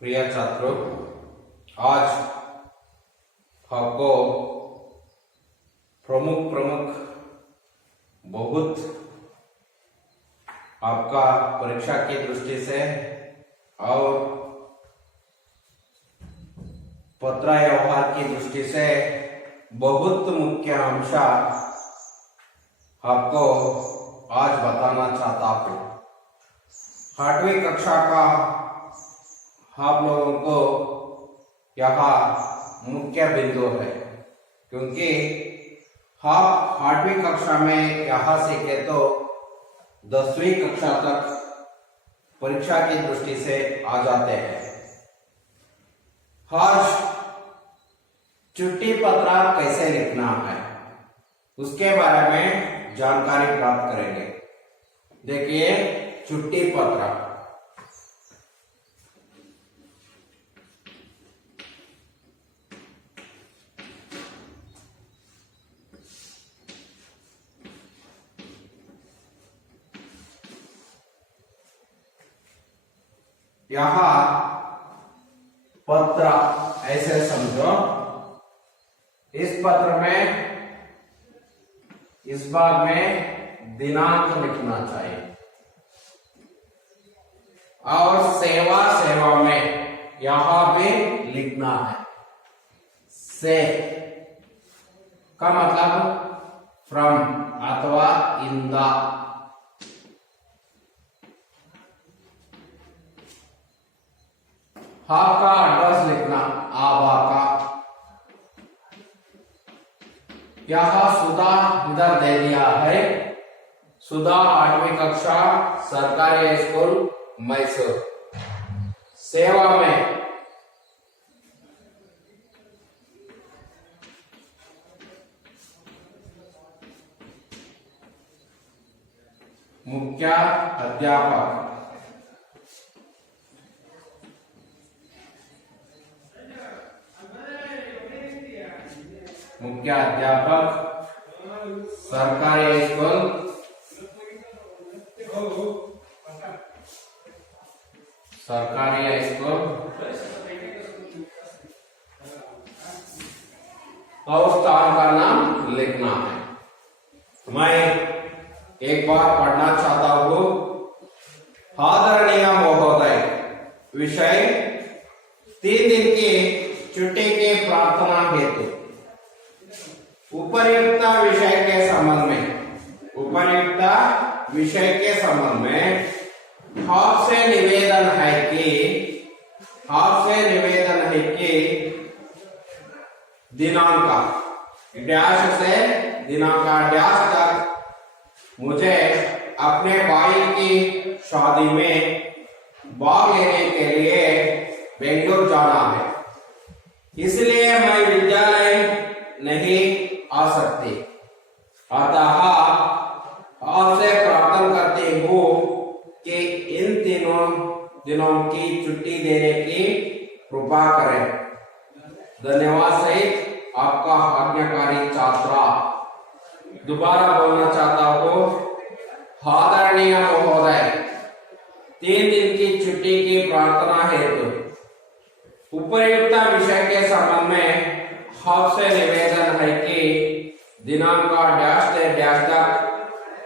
प्रिय छात्रों, आज आपको प्रमुख बहुत आपका परीक्षा की दृष्टि से और पत्र व्यवहार की दृष्टि से बहुत मुख्य अंश आपको आज बताना चाहता हूँ। 8वीं कक्षा का आप लोगों को यह मुख्य बिंदु है, क्योंकि आप 8वीं कक्षा में यह सीखे तो 10वीं कक्षा तक परीक्षा की दृष्टि से आ जाते हैं। आज चिट्ठी पत्र कैसे लिखना है उसके बारे में जानकारी प्राप्त करेंगे। देखिए, चिट्ठी पत्र यहाँ पत्र ऐसे समझो, इस पत्र में इस भाग में दिनांक लिखना चाहिए और सेवा में यहां भी लिखना है। से का मतलब फ्रॉम अथवा इन द। आपका एड्रेस लिखना आबा का। यहां सुधा इधर दे दिया है, सुधा 8वीं कक्षा सरकारी स्कूल मैसूर। सेवा में मुख्य अध्यापक, मुख्य अध्यापक सरकारी स्कूल और स्थान का नाम लिखना है। मैं एक बार पढ़ना चाहता हूँ। आदरणीय महोदय, विषय 3 दिन की छुट्टी की प्रार्थना हेतु उपर्युक्त विषय के संबंध में आपसे निवेदन है कि दिनांक डैश से दिनांक डैश तक मुझे अपने भाई की शादी में भाग लेने के लिए बेंगलुरु जाना है, इसलिए मैं विद्यालय नहीं आ सकती। अतः आपसे प्रार्थना करती हूँ कि इन दिनों की छुट्टी देने की कृपा करें। धन्यवाद सहित आपका आज्ञाकारी छात्रा। दोबारा बोलना चाहता हूँ। आदरणीय महोदय, 3 दिन की छुट्टी की प्रार्थना हेतु उपर्युक्त विषय के संबंध में आपसे निवेदन है कि दिनांक डैश से डैश तक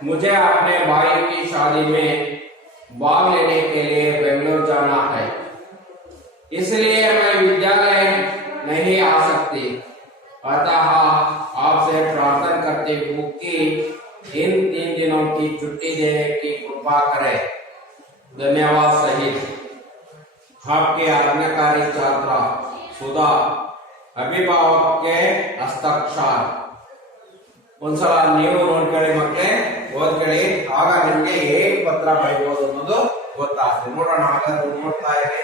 मुझे अपने भाई की शादी में भाग लेने के लिए बेंगलुरु जाना है, इसलिए मैं विद्यालय नहीं आ सकती। अतः आपसे प्रार्थना करती हूँ कि इन 3 दिनों की छुट्टी देने की कृपा करें। धन्यवाद सहित आपके आज्ञाकारी छात्रा सुधा। अभिभावक के हस्ताक्षर। ಒಂದ್ಸಲ ನೀವು ನೋಡ್ಕೊಳ್ಳಿ ಮಕ್ಕಳೇ, ಓದ್ಕೊಳ್ಳಿ, ಆಗ ನಿಮ್ಗೆ ಹೇಗೆ ಪತ್ರ ಬರೀಬಹುದು ಅನ್ನೋದು ಗೊತ್ತಾಗ್ತದೆ. ನೋಡೋಣ, ಹಾಗಾದ್ರೆ ನೋಡ್ತಾ ಇರಿ.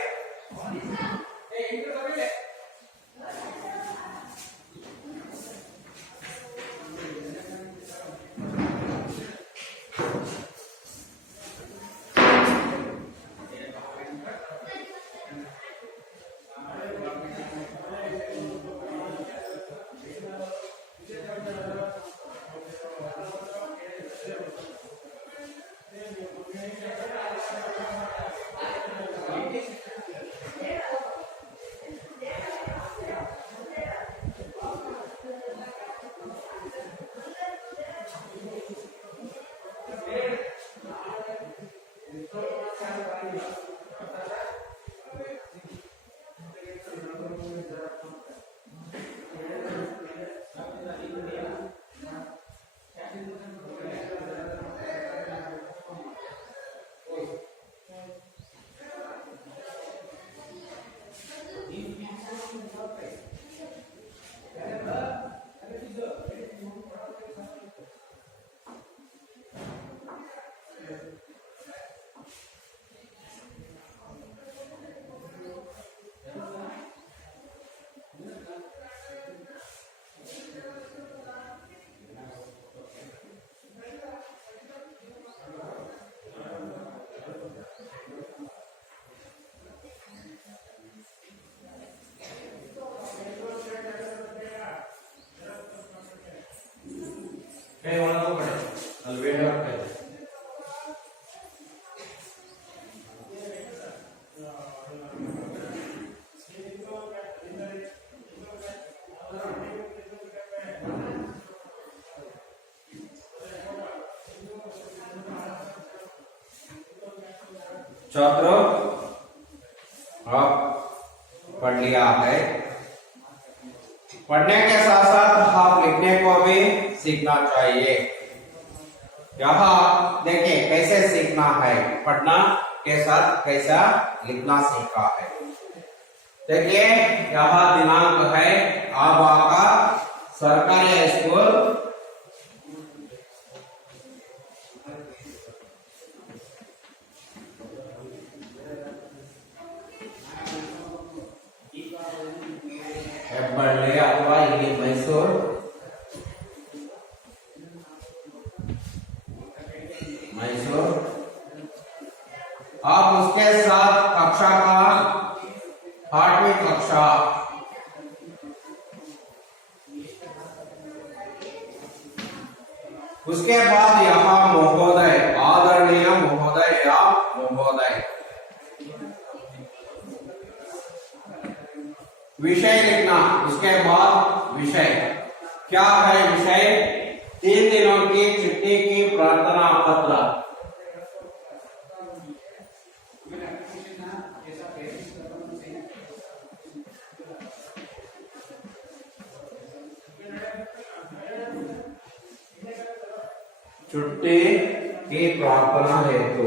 कहीं होना तो पड़े अलवेला पे छात्रों आप पढ़ लिया है। पढ़ने के साथ साथ आप लिखने को भी सीखना चाहिए। यहाँ देखिए कैसे सीखना है, पढ़ना के साथ कैसा लिखना सीखा है। देखिए यहाँ दिनांक है अब आपका सरकारी स्कूल हेब्बಳ್ಳಿ अथवा ಇಲ್ಲಿ मैसूर आप उसके साथ कक्षा का 8वीं कक्षा उसके बाद यहाँ महोदय आदरणीय महोदय या महोदय विषय लिखना। उसके बाद विषय क्या है? विषय 3 दिनों की छुट्टी की प्रार्थना पत्र। छुट्टी की प्रार्थना हेतु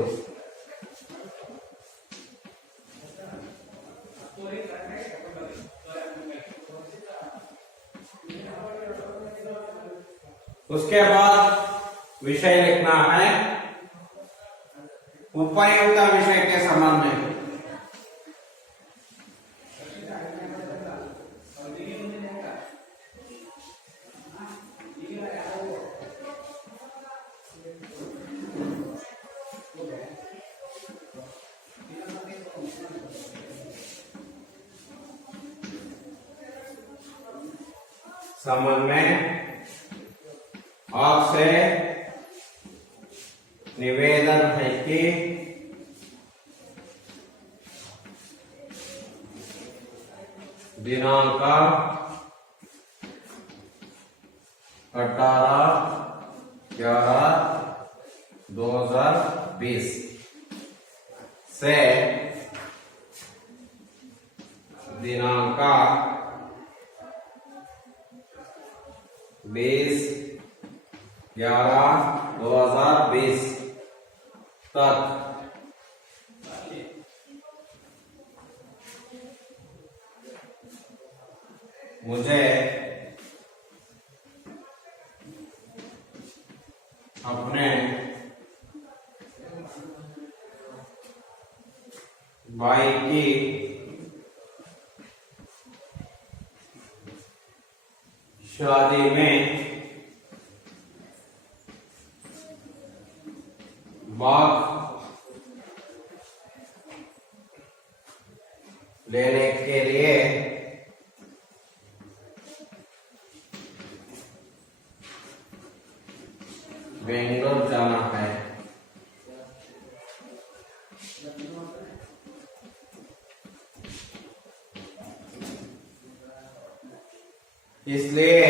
उसके बाद विषय लिखना है उपयुक्त विषय के संबंध में। संबंध में आपसे निवेदन है कि दिनांक 18/11/2020 से दिनांक 20/11/2020 तक मुझे अपने भाई की शादी में भाग लेने के लिए बेंगलोर जाना है। इसलिए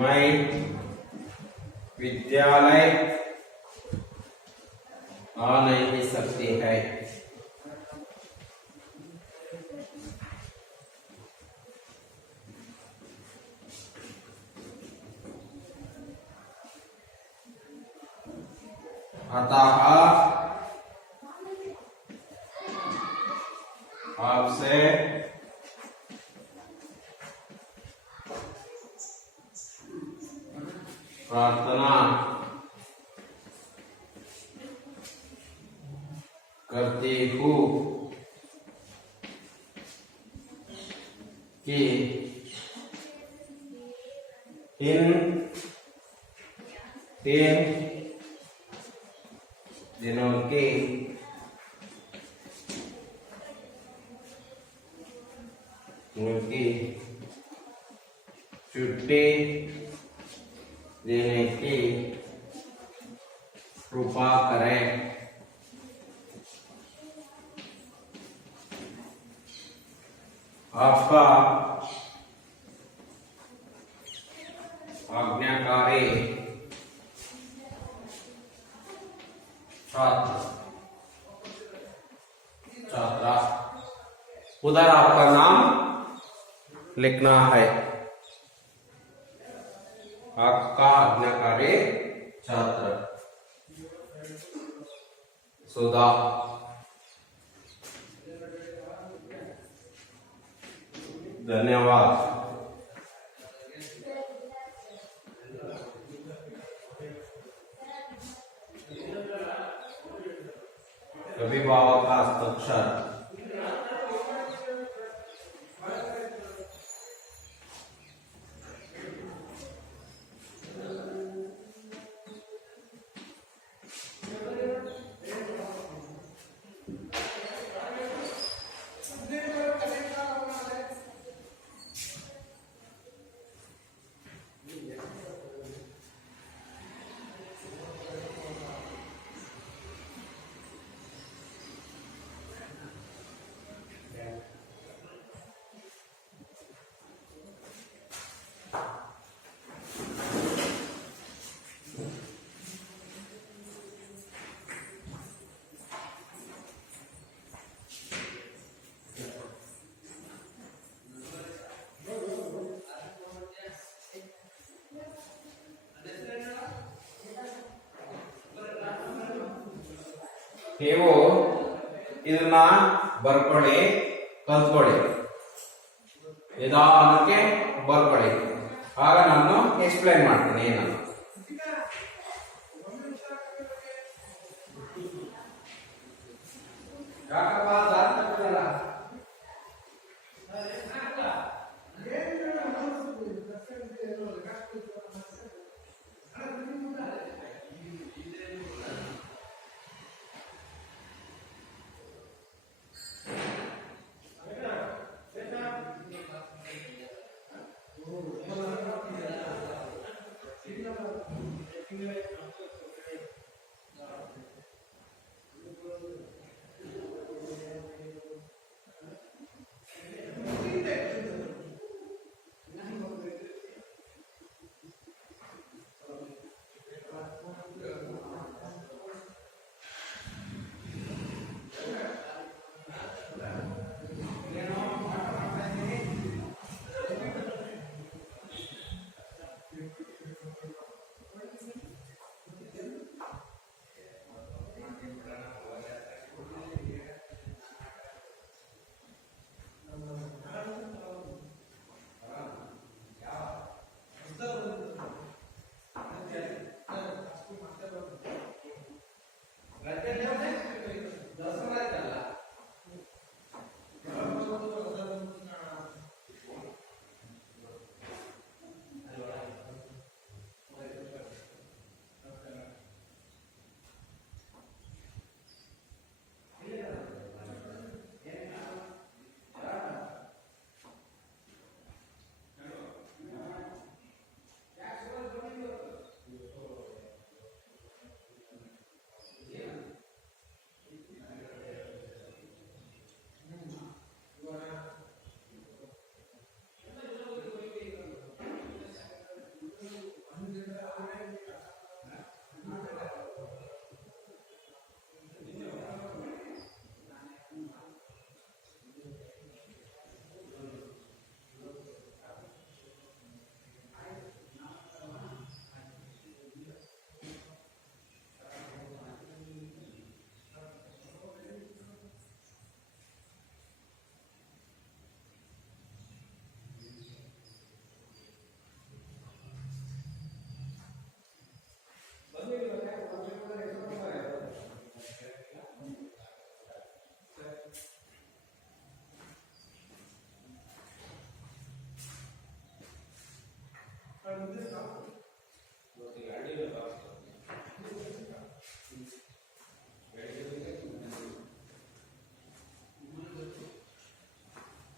मैं विद्यालय आ नहीं सकती है। अतः आपसे प्रार्थना करती हूँ कि इन 3 दिनों की उनकी छुट्टी देने की कृपा करें। आपका आज्ञाकारी छात्र छात्रा। उधर आपका नाम लिखना है। आपका आज्ञाकारी छात्र सुधा। धन्यवाद। कभी बाबा का हस्ताक्षर। ನೀವು ಇದನ್ನ ಬರ್ಕೊಳ್ಳಿ, ಕಲ್ತ್ಕೊಳ್ಳಿ, ನಿಧಾನಕ್ಕೆ ಬರ್ಕೊಳ್ಳಿ. ಆಗ ನಾನು ಎಕ್ಸ್ಪ್ಲೈನ್ ಮಾಡ್ತೀನಿ ಏನಂತ.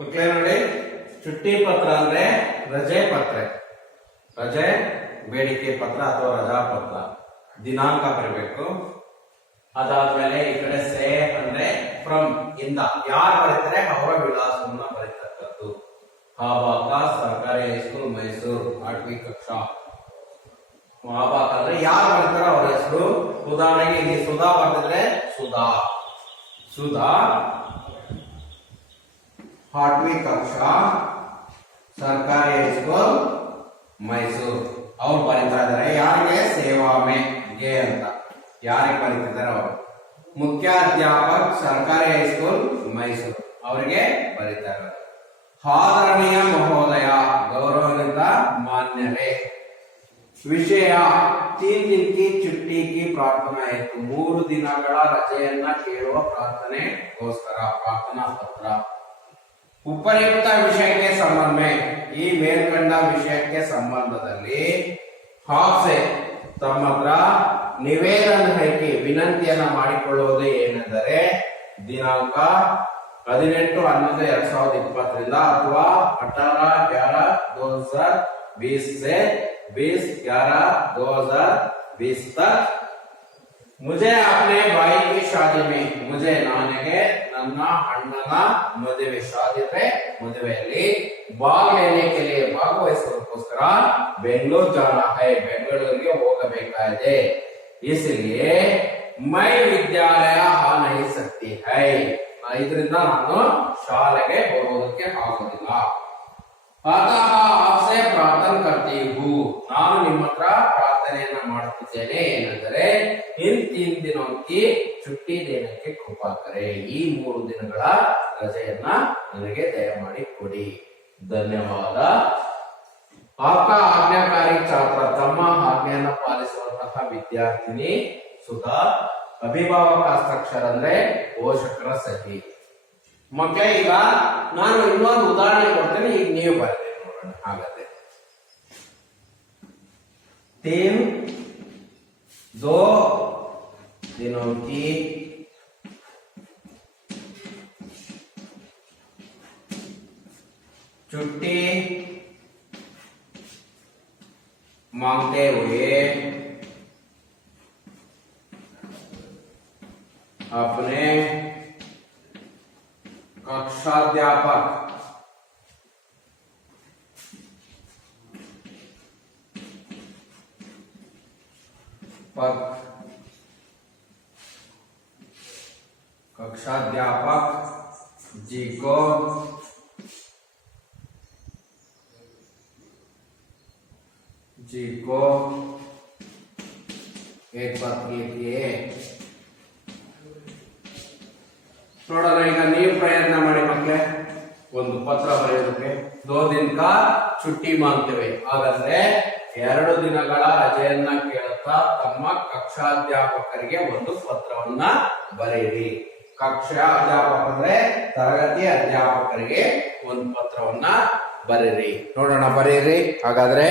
ಮಕ್ಕಳೇ ನೋಡಿ ಚುಟ್ಟಿ ಪತ್ರ ಅಂದ್ರೆ ರಜೆ ಪತ್ರ, ರಜೆ ಬೇಡಿಕೆ ಪತ್ರ ಅಥವಾ ರಜಾ ಪತ್ರ, ದಿನಾಂಕ ಬರಬೇಕು. ಅದಾದ್ಮೇಲೆ ಈ ಕಡೆ ಸೇ ಅಂದ್ರೆ ಫ್ರಮ್ ಇಂದ, ಯಾರು ಬರೀತಾರೆ ಅವರ ವಿಳಾಸವನ್ನ ಬರೀತಕ್ಕದ್ದು. ಹಾಬಾಕ ಸರ್ಕಾರಿ ಹೈಸ್ಕೂಲ್ ಮೈಸೂರು 8ನೇ ಕಕ್ಷಾ. ಹಾಬಾಕ ಅಂದ್ರೆ ಯಾರು ಬರೀತಾರೋ ಅವ್ರ ಹೆಸರು. ಉದಾಹರಣೆಗೆ ಇಲ್ಲಿ ಸುಧಾ ಬರ್ತಿದ್ರೆ ಸುಧಾ, ಸುಧಾ 8वीं कक्षा ಸರ್ಕಾರಿ ಹೈಸ್ಕೂಲ್ ಮೈಸೂರು. ಅವ್ರು ಬರೀತಾ ಇದಾರೆ ಯಾರಿಗೆ, ಸೇವಾ ಮೇ ಗೆ ಅಂತ ಯಾರಿಗೆ ಬರೀತಿದ್ದಾರೆ ಅವರು. ಮುಖ್ಯಾಧ್ಯಾಪಕ ಸರ್ಕಾರಿ ಹೈಸ್ಕೂಲ್ ಮೈಸೂರು ಅವರಿಗೆ ಬರೀತಾರೆ. ಆದರಣೀಯ ಮಹೋದಯ ಗೌರವಾನ್ವಿತ ಮಾನ್ಯರೇ. ವಿಷಯ 3 दिन की छुट्टी की प्रार्थना हेतु, 3 ದಿನಗಳ ರಜೆಯನ್ನ ಕೇಳುವ ಪ್ರಾರ್ಥನೆಗೋಸ್ಕರ ಪ್ರಾರ್ಥನಾ ಪತ್ರ. ಉಪಯುಕ್ತ ವಿಷಯಕ್ಕೆ ಸಂಬಂಧ, ಈ ಮೇಲ್ಕಂಡ ವಿಷಯಕ್ಕೆ ಸಂಬಂಧದಲ್ಲಿ ಹಾಪ್ಸೆ ತಮ್ಮ ಹತ್ರ ನಿವೇದನ ಹೈಕಿ ವಿನಂತಿಯನ್ನ ಮಾಡಿಕೊಳ್ಳುವುದು ಏನೆಂದರೆ, ದಿನಾಂಕ 18/11/2020 ಅಥವಾ 18/11/2020 से 20/11/2020 तक मुझे अपने भाई की शादी में, मुझे ನನಗೆ ನನ್ನ ಅಣ್ಣನ ಮದುವೆ, ಶಾದಿ ಮದುವೆಯಲ್ಲಿ ಭಾಗ लेने के लिए ಭಾಗವಹಿಸೋದಕ್ಕೋಸ್ಕರ ಬೆಂಗಳೂರು जाना है, ಬೆಂಗಳೂರಿಗೆ ಹೋಗಬೇಕಾಗಿದೆ. इसलिए मैं विद्यालय आ नहीं सकती है, ಇದರಿಂದ ನಾನು ಶಾಲೆಗೆ ಹೋಗೋದಕ್ಕೆ ಆಗೋದಿಲ್ಲ. अतः आपसे प्रार्थना करती हूँ, ನಾನು ನಿಮ್ಮ ಹತ್ರ ಪ್ರಾರ್ಥನೆಯನ್ನ ಮಾಡುತ್ತಿದ್ದೇನೆ ಏನೆಂದರೆ, इन 3 दिनों की छुट्टी देने के कृपा करें, ಈ 3 ದಿನಗಳ ರಜೆಯನ್ನ ನನಗೆ ದಯಮಾಡಿ ಕೊಡಿ. ಧನ್ಯವಾದ. आपका आज्ञाकारी छात्र, ತಮ್ಮ ಆಜ್ಞೆಯನ್ನ ಪಾಲಿಸುವಂತಹ ವಿದ್ಯಾರ್ಥಿನಿ ಸುಧಾ. ಅಭಿಭಾವಕ ಹಸ್ತಾಕ್ಷರ ಅಂದ್ರೆ ಪೋಷಕರ ಸಹಿ. ಮಕ್ಕಳೇ, ಈಗ ನಾನು ಇನ್ನೊಂದು ಉದಾಹರಣೆ ಕೊಡ್ತೇನೆ, ಈಗ ನೀವು ಬರ್ತೀರಿ ನೋಡೋಣ. ಹಾಗಾದ್ರೆ 3-2 दिनों की छुट्टी मांगते हुए अपने कक्षाध्यापक कक्षाध्यापक जी को एक पत्र लिखिए. ನೋಡೋಣ, ಈಗ ನೀವು ಪ್ರಯತ್ನ ಮಾಡಿ ಮಕ್ಕಳೇ, ಒಂದು ಪತ್ರ ಬರೆಯೋದಕ್ಕೆ. 2 दिन का छुट्टी मांगते, ಹಾಗಾದ್ರೆ 2 ದಿನಗಳ ರಜೆಯನ್ನ ಕೇಳುತ್ತಾ ತಮ್ಮ ಕಕ್ಷಾಧ್ಯಾಪಕರಿಗೆ ಒಂದು ಪತ್ರವನ್ನ ಬರೆಯಿರಿ. ಕಕ್ಷಾ ಅಧ್ಯಾಪಕ ಅಂದ್ರೆ ತರಗತಿ ಅಧ್ಯಾಪಕರಿಗೆ ಒಂದು ಪತ್ರವನ್ನ ಬರೆಯಿರಿ. ನೋಡೋಣ, ಬರೆಯಿರಿ ಹಾಗಾದ್ರೆ.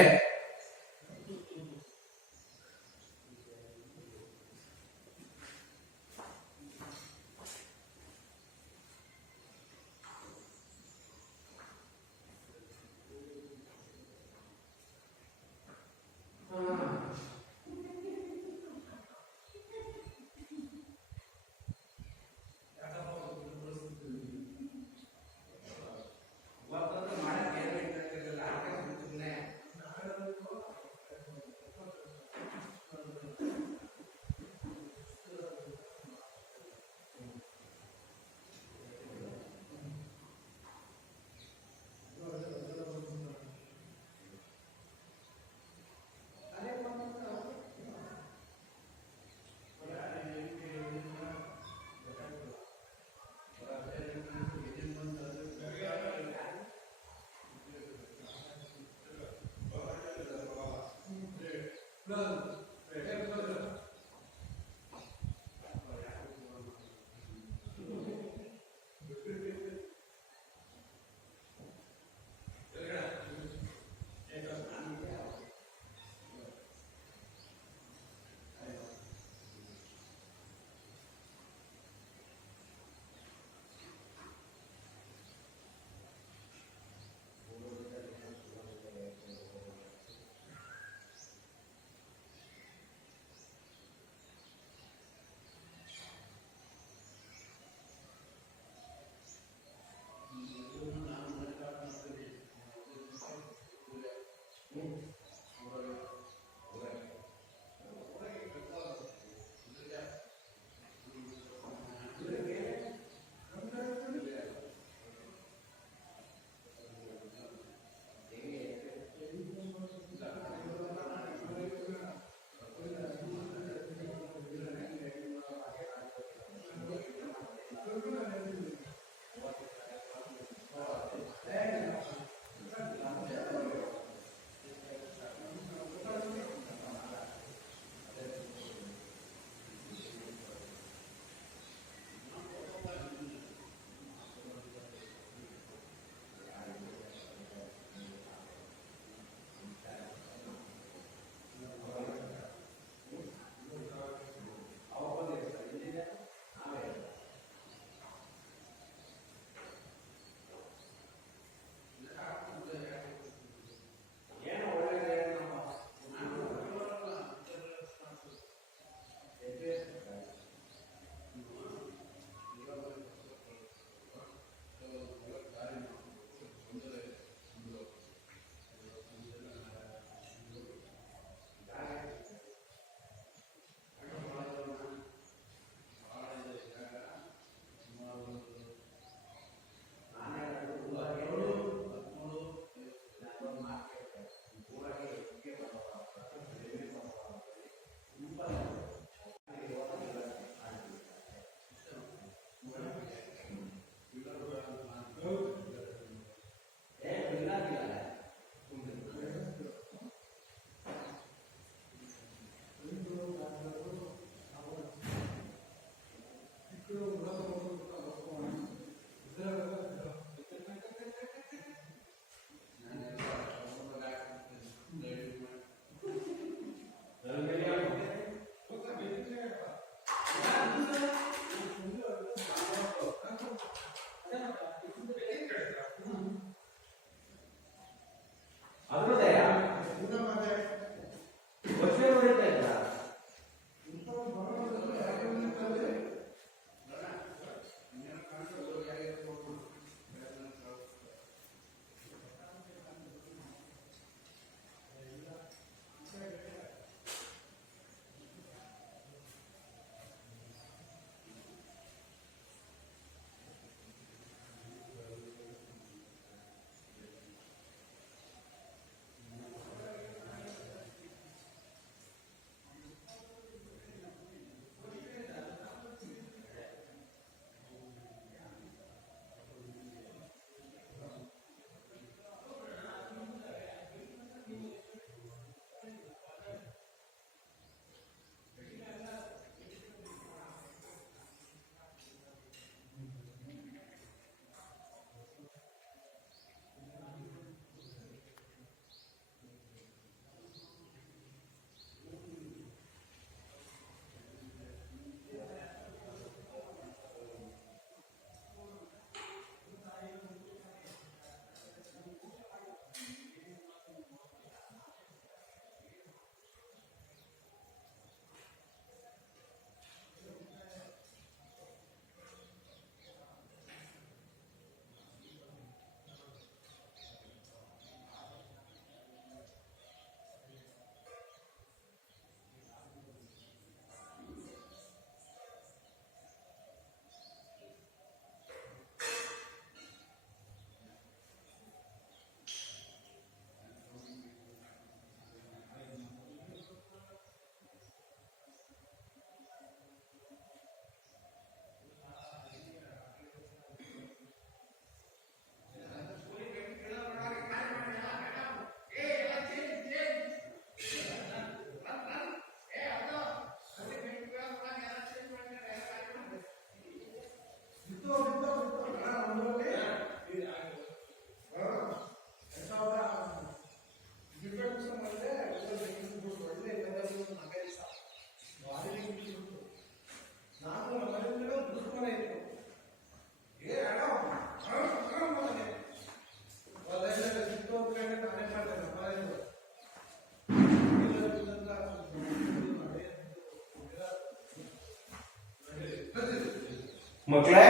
ಮಕ್ಕಳೇ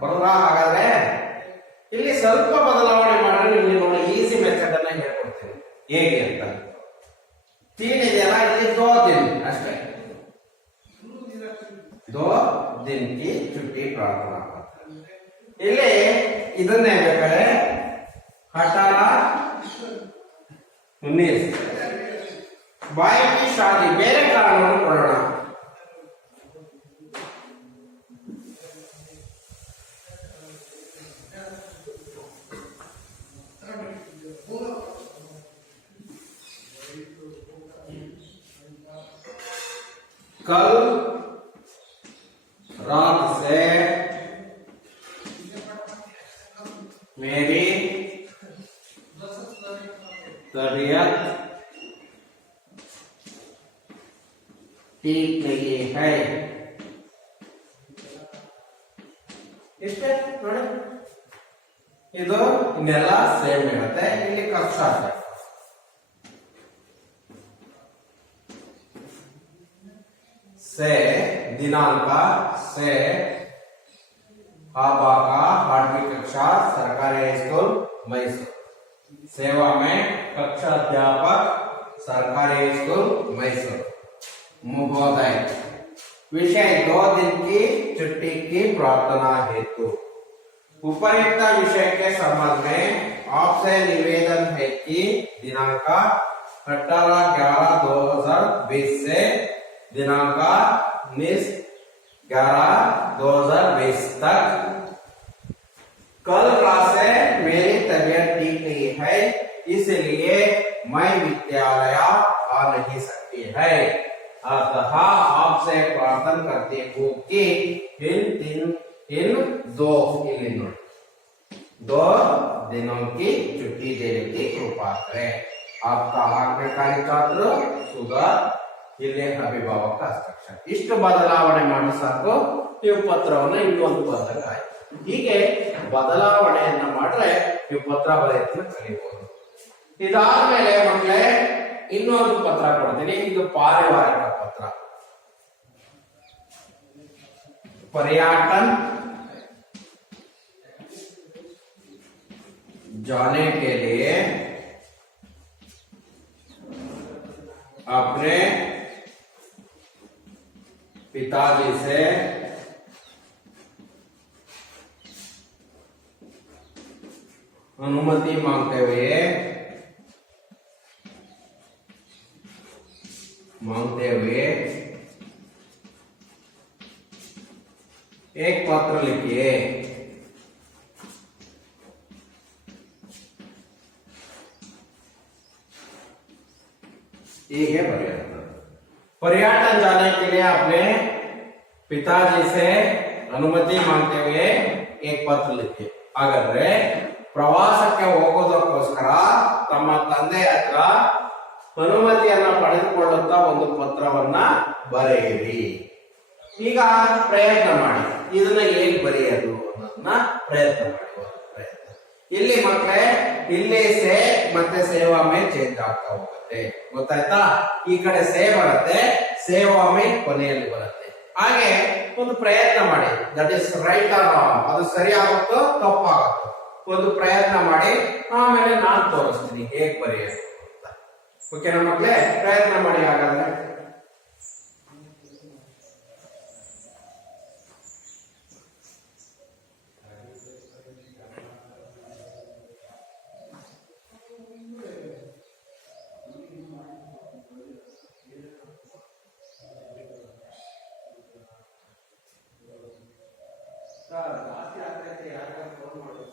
ಬರೋದಾ? ಹಾಗಾದ್ರೆ ಇಲ್ಲಿ ಸ್ವಲ್ಪ ಬದಲಾವಣೆ ಮಾಡಿದ್ರೆ ಇಲ್ಲಿ ನೋಡಿ ಈಸಿ ಮೆಥಡ್ ಅನ್ನ ಹೇಳ್ಕೊಡ್ತೀನಿ ಹೇಗೆ ಅಂತ. ತೀನ್ ಇದೆಯಲ್ಲ, ಇಲ್ಲಿ ದೋ ದಿನ ಅಷ್ಟೇ. दो दिन की छुट्टी प्रार्थना पत्र. ಇಲ್ಲಿ ಇದನ್ನೇ ಬೇಕಾದ್ರೆ 18 ಬಾಯಿ ಕಿ ಶಾದಿ ಬೇರೆ ಕಾರಣವನ್ನು ಕೊಡೋಣ. कल रात से मेरी तबीयत ठीक नहीं है. ಇಷ್ಟೇ ನೋಡಿ, ಇದು ಇನ್ನೆಲ್ಲ ಸೇಮ್ ಇರುತ್ತೆ. ಇಲ್ಲಿ ಕಕ್ಷ से दिनांक से आबाका 8वीं कक्षा सरकारी स्कूल मैसूर. सेवा में कक्षा अध्यापक सरकारी स्कूल मैसूर महोदय. विषय 2 दिन की छुट्टी की प्रार्थना हेतु. उपयुक्त विषय के संबंध में आपसे निवेदन है कि दिनांक 18/11/2020 से दिनांक 19/11/2020 तक कल रात से मेरी तबीयत ठीक नहीं है, इसलिए मैं विद्यालय आ नहीं सकती है. अतः आपसे प्रार्थना करती हूँ कि इन दो दिनों की छुट्टी देने की कृपा करें. आपका आज्ञाकारी छात्र सुधा. ಇಲ್ಲಿ ಅಭಿಭಾವಕ ಹಸ್ತಾಕ್ಷರ. ಇಷ್ಟು ಬದಲಾವಣೆ ಮಾಡಿ ಸಾಕು, ನೀವು ಪತ್ರವನ್ನು ಇನ್ನೊಂದು ಬಂದಾಗ ಆಯ್ತು. ಹೀಗೆ ಬದಲಾವಣೆಯನ್ನ ಮಾಡ್ರೆ ನೀವು ಪತ್ರ ಬರೆಯೋದನ್ನ ಕಲಿಬಹುದು. ಇದಾದ್ಮೇಲೆ ಮಕ್ಕಳೇ ಇನ್ನೊಂದು ಪತ್ರ ಕೊಡ್ತೀನಿ. ಇದು ಪಾರಿವಾರಿಕ ಪತ್ರ. पर्यटन जाने के लिए अपने पिताजी से अनुमति मांगते हुए एक पत्र लिखिए. ये है पर्यटन जाने के लिए अपने पिताजी से अनुमति मांगते हुए एक पत्र लिखिए. ಹಾಗಾದ್ರೆ ಪ್ರವಾಸಕ್ಕೆ ಹೋಗೋದಕ್ಕೋಸ್ಕರ ತಮ್ಮ ತಂದೆ ಹತ್ರ ಅನುಮತಿಯನ್ನ ಪಡೆದುಕೊಳ್ಳುತ್ತಾ ಒಂದು ಪತ್ರವನ್ನ ಬರೆಯಿರಿ. ಈಗ ಪ್ರಯತ್ನ ಮಾಡಿ ಇದನ್ನ ಹೇಗೆ ಬರೆಯೋದು ಅನ್ನೋದನ್ನ ಪ್ರಯತ್ನ ಮಾಡಿ. ಇಲ್ಲಿ ಮಕ್ಕಳೇ ಇಲ್ಲಿ ಸೇ ಮತ್ತೆ ಸೇವಾಮೆ ಚೇಂಜ್ ಆಗ್ತಾ ಹೋಗುತ್ತೆ, ಗೊತ್ತಾಯ್ತಾ? ಈ ಕಡೆ ಸೇ ಬರುತ್ತೆ, ಸೇವಾಮೆ ಕೊನೆಯಲ್ಲಿ ಬರುತ್ತೆ. ಹಾಗೆ ಒಂದು ಪ್ರಯತ್ನ ಮಾಡಿ, that is right or wrong, ಅದು ಸರಿಯಾಗುತ್ತೋ ತಪ್ಪಾಗುತ್ತೋ ಒಂದು ಪ್ರಯತ್ನ ಮಾಡಿ, ಆಮೇಲೆ ನಾನು ತೋರಿಸ್ತೀನಿ ಹೇಗೆ ಬರೆಯೋದು ಅಂತ. ಓಕೆನಾ ಮಕ್ಕಳೇ? ಪ್ರಯತ್ನ ಮಾಡಿ. ಹಾಗಾದ್ರೆ ಜಾಸ್ತಿ ಆಗ್ತೈತೆ, ಯಾರಿಗಾರ ಫೋನ್ ಮಾಡಿ.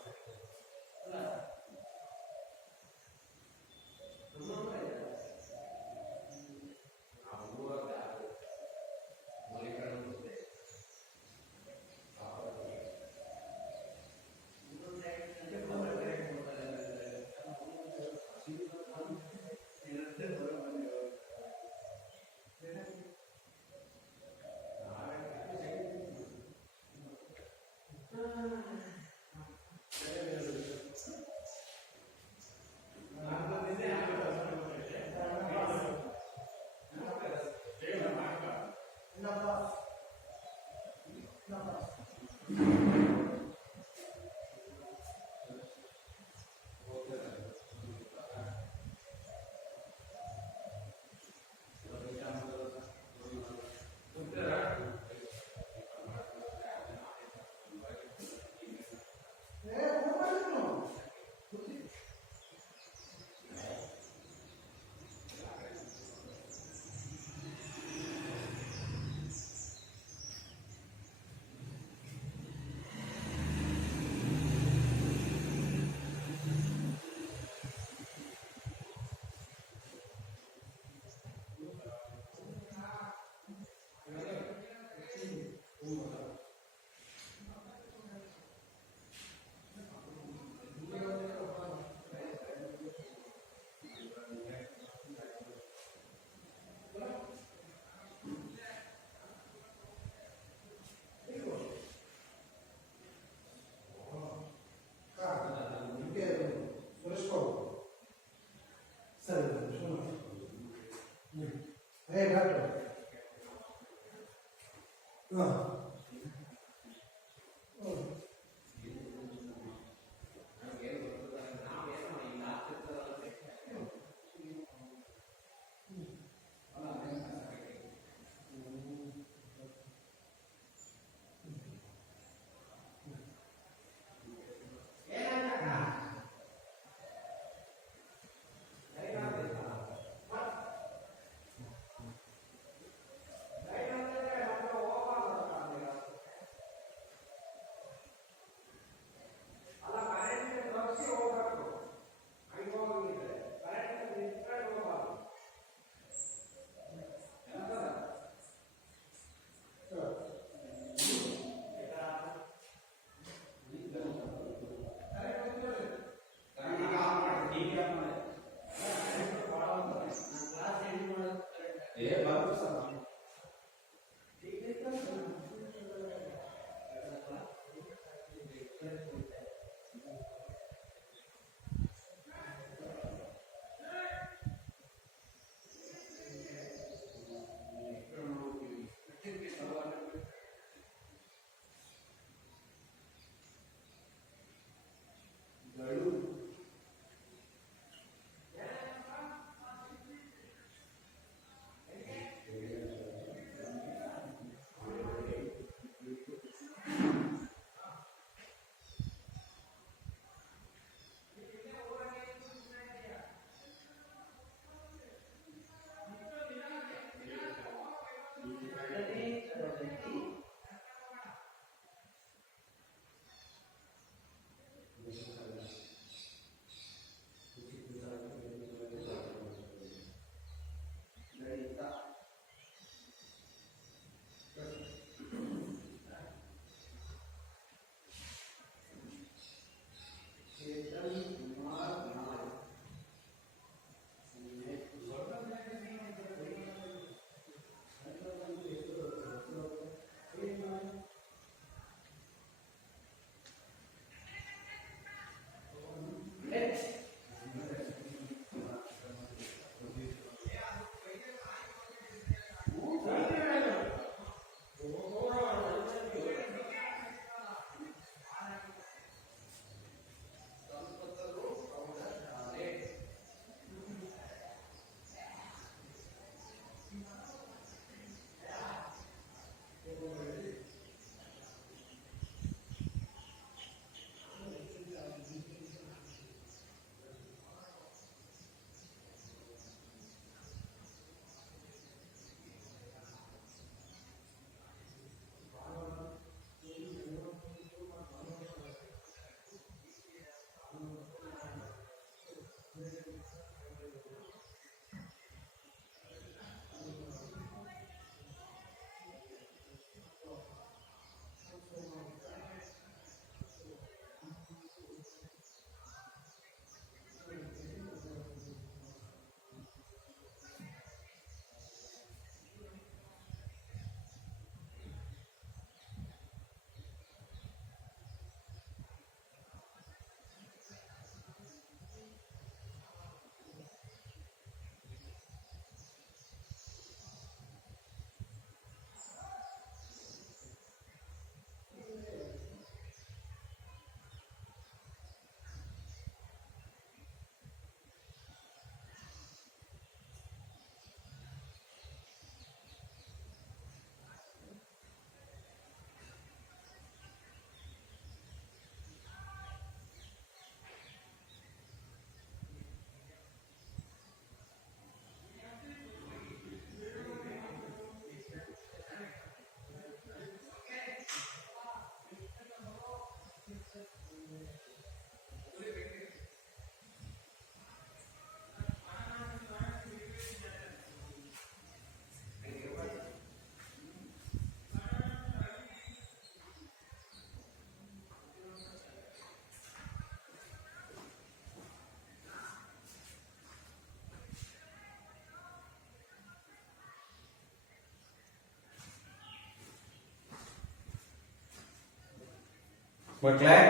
मतलब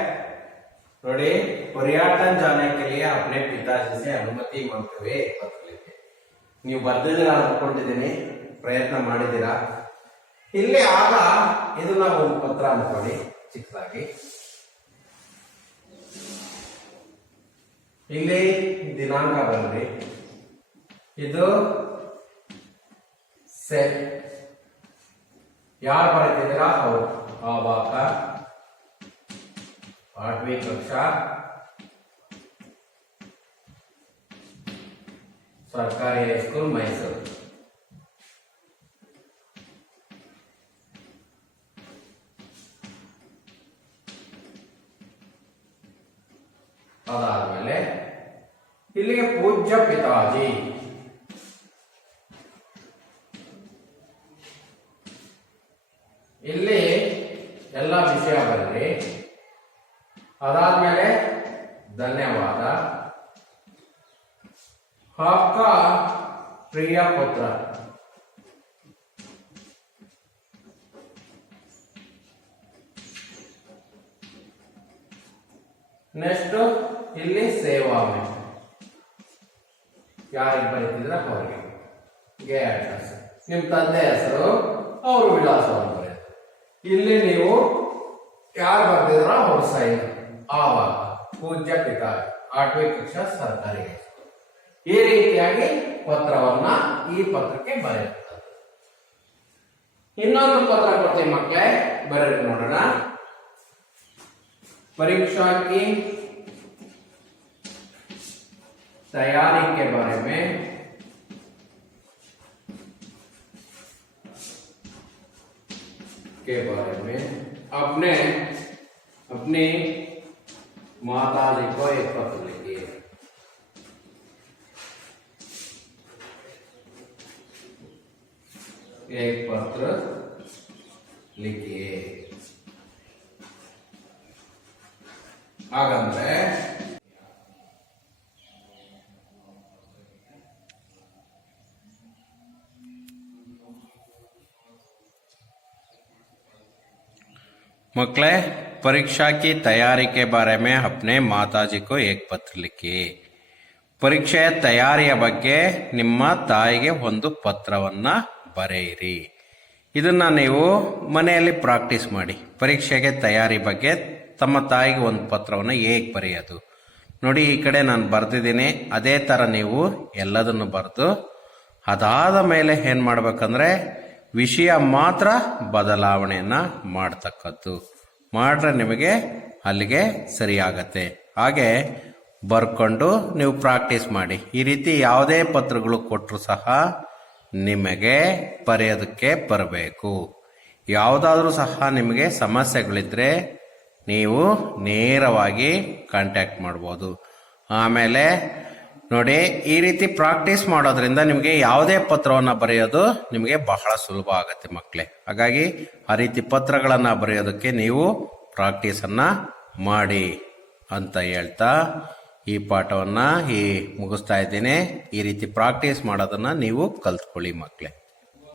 ನೋಡಿ पर्यटन जाने के लिए अपने पिताजी से अनुमति मांगते हुए पत्र लिखे ನೀವು ಬರ್ದಿದ್ದೀರಾ ಅನ್ಕೊಂಡಿದ್ದೀನಿ ಪ್ರಯತ್ನ ಮಾಡಿದ್ದೀರಾ. ಇಲ್ಲಿ ಆಗ ಇದನ್ನ ಒಂದು ಪತ್ರ ಅನ್ಕೊಳ್ಳಿ ಚಿಕ್ಕದಾಗಿ. ಇಲ್ಲಿ ದಿನಾಂಕ ಬರಲಿ, ಇದು ಯಾರು ಬರೀತಿದ್ದೀರಾ ಅವರು ಆವಾಕ 8वीं कक्षा ಸರ್ಕಾರಿ ಹೈಸ್ಕೂಲ್ ಮೈಸೂರು. ಅದಾದ್ಮೇಲೆ ಇಲ್ಲಿಗೆ ಪೂಜ್ಯ ಪಿತಾಜಿ, ಇಲ್ಲಿ ಎಲ್ಲ ವಿಷಯ ಬರಲಿ. ಅದಾದ್ಮೇಲೆ ಧನ್ಯವಾದ, आपका प्रिय पुत्र, नेक्स्ट ಇಲ್ಲಿ ಸೇವಾ में ಯಾರಿಗೆ ಬರೀತಿದ್ರ ಅವರಿಗೆ ಗೆ ಅಡ್ರೆಸ್, ನಿಮ್ಮ ತಂದೆ ಹೆಸರು, ಅವ್ರ ವಿಳಾಸವನ್ನು ಬರೆಯಿರಿ. ಇಲ್ಲಿ ನೀವು ಯಾರು ಬರ್ತಿದ್ರ ಅವ್ರ ಸೈನ್. ಆವಾಗ ಪೂಜ್ಯ ಪಿತಾ 8वीं कक्षा ಸರ್ಕಾರಿ. ಈ ರೀತಿಯಾಗಿ ಪತ್ರವನ್ನ ಈ ಪತ್ರಕ್ಕೆ ಬರೆಯುತ್ತದೆ. ಇನ್ನೊಂದು ಪತ್ರ ಕೊಡ್ತೀವಿ ಮಕ್ಕಳೇ, ಬರೀ ನೋಡೋಣ. परीक्षा की तैयारी के बारे में अपनी माताजी को एक पत्र लिखिए. एक पत्र लिखिए. ಹಾಗಂದ್ರೆ मकले परीक्षा की तैयारी के बारे में अपने माताजी को एक पत्र लिखिए. ಪರೀಕ್ಷೆಯ ತಯಾರಿಯ ಬಗ್ಗೆ ನಿಮ್ಮ ತಾಯಿಗೆ ಒಂದು ಪತ್ರವನ್ನ ಬರೆಯಿರಿ. ಇದನ್ನ ನೀವು ಮನೆಯಲ್ಲಿ ಪ್ರಾಕ್ಟೀಸ್ ಮಾಡಿ. ಪರೀಕ್ಷೆಗೆ ತಯಾರಿ ಬಗ್ಗೆ ತಮ್ಮ ತಾಯಿಗೆ ಒಂದು ಪತ್ರವನ್ನು ಹೇಗೆ ಬರೆಯೋದು ನೋಡಿ. ಈ ಕಡೆ ನಾನು ಬರ್ದಿದ್ದೀನಿ, ಅದೇ ತರ ನೀವು ಎಲ್ಲದನ್ನು ಬರೆದು ಅದಾದ ಮೇಲೆ ಏನ್ ಮಾಡ್ಬೇಕಂದ್ರೆ ವಿಷಯ ಮಾತ್ರ ಬದಲಾವಣೆಯನ್ನ ಮಾಡ್ತಕ್ಕದ್ದು ಮಾಡ್ರೆ ನಿಮಗೆ ಅಲ್ಲಿಗೆ ಸರಿಯಾಗತ್ತೆ. ಹಾಗೆ ಬರ್ಕೊಂಡು ನೀವು ಪ್ರಾಕ್ಟೀಸ್ ಮಾಡಿ. ಈ ರೀತಿ ಯಾವುದೇ ಪತ್ರಗಳು ಕೊಟ್ಟರು ಸಹ ನಿಮಗೆ ಬರೆಯೋದಕ್ಕೆ ಬರಬೇಕು. ಯಾವುದಾದ್ರೂ ಸಹ ನಿಮಗೆ ಸಮಸ್ಯೆಗಳಿದ್ರೆ ನೀವು ನೇರವಾಗಿ ಕಾಂಟ್ಯಾಕ್ಟ್ ಮಾಡ್ಬೋದು. ಆಮೇಲೆ ನೋಡಿ, ಈ ರೀತಿ ಪ್ರಾಕ್ಟೀಸ್ ಮಾಡೋದ್ರಿಂದ ನಿಮಗೆ ಯಾವುದೇ ಪತ್ರವನ್ನು ಬರೆಯೋದು ನಿಮಗೆ ಬಹಳ ಸುಲಭ ಆಗುತ್ತೆ ಮಕ್ಕಳೇ. ಹಾಗಾಗಿ ಆ ರೀತಿ ಪತ್ರಗಳನ್ನು ಬರೆಯೋದಕ್ಕೆ ನೀವು ಪ್ರಾಕ್ಟೀಸನ್ನು ಮಾಡಿ ಅಂತ ಹೇಳ್ತಾ ಈ ಪಾಠವನ್ನು ಮುಗಿಸ್ತಾ ಇದ್ದೇನೆ. ಈ ರೀತಿ ಪ್ರಾಕ್ಟೀಸ್ ಮಾಡೋದನ್ನು ನೀವು ಕಲ್ತ್ಕೊಳ್ಳಿ ಮಕ್ಕಳೇ.